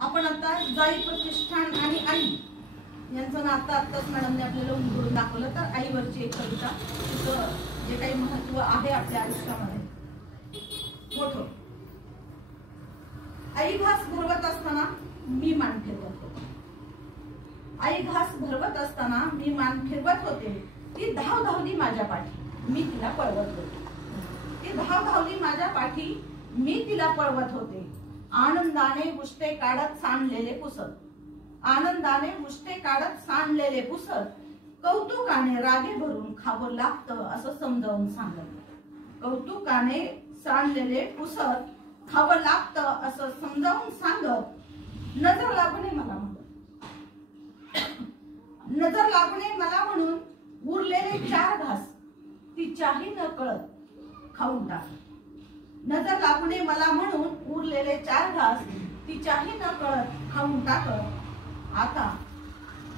आपण आता जाई प्रतिष्ठान आणि आई यांचं नातं आत्ताच मॅडमने आपल्याला उलगडून दाखवलं. तर आईवरची एक कविता, तिचं जे काही महत्व आहे आपल्या आयुष्यामध्ये मोठं. आई घास भरवत असताना मी मान फिरवत होते. आई घास भरवत असताना मी मान फिरवत होते. ती धाव धावली माझ्या पाठी, मी तिला पळवत होते. ती धाव धावली माझ्या पाठी, मी तिला पळवत होते. आनंदाने मुष्टे काढत सांडलेले पुसत, आनंदाने मुष्टे काढत सांडलेले पुसत, कौतुकाने रागे भरून खावं लागतं असं समजावून सांगत. कौतुकाने सांडलेले पुसत खावं लागतं असं समजावून सांगत. नजर लागू नये मला म्हणून, नजर लागू नये मला म्हणून उरलेले 4 घास तिच्याही न कळत खाऊन टाकत. नजर लागू नये मला म्हणून उरलेले 4 घास तिच्याही न कळत खाऊन टाकत. आता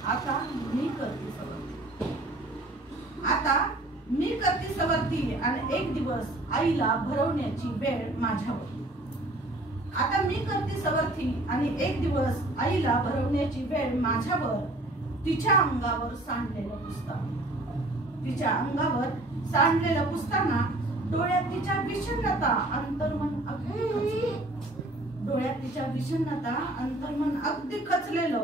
आता मी करते सवरती, आता मी करते सवरती आणि एक दिवस आईला भरवण्याची वेळ माझ्यावर. आता मी करते सवरती आणि एक दिवस आईला भरवण्याची वेळ माझ्यावर. तिच्या अंगावर सांडलेलं पुसताना, तिच्या अंगावर सांडलेलं पुसताना डोळ्यात तिच्या विषण्णता अंतर्मन अगदी, डोळ्यात तिच्या विषण्णता अंतर्मन अगदी खचलेलं.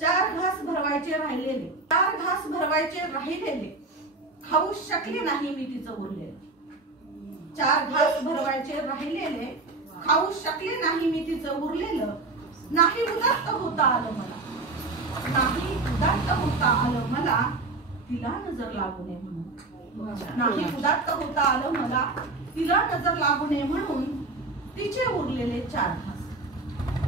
4 घास भरवायचे राहिलेले, 4 घास भरवायचे राहिलेले खाऊ शकले नाही मी तिचं उरलेलं. 4 घास भरवायचे राहिलेले खाऊ शकले नाही मी तिचं उरलेलं. नाही उदात्त होता आलं मला, नाही उदात्त होता आलं मला तिला नजर लागू नये म्हणून. नाही उदात्त होता आलं मला तिला नजर लागू नये म्हणून. तिचे उरलेले 4 घास,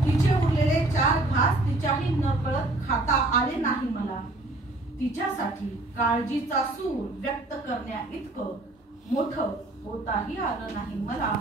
तिचे उरलेले 4 घास तिच्याही न कळत खाता आले नाही मला. तिच्यासाठी काळजीचा सूर व्यक्त करण्या इतकं मोठं होताही आलं नाही मला.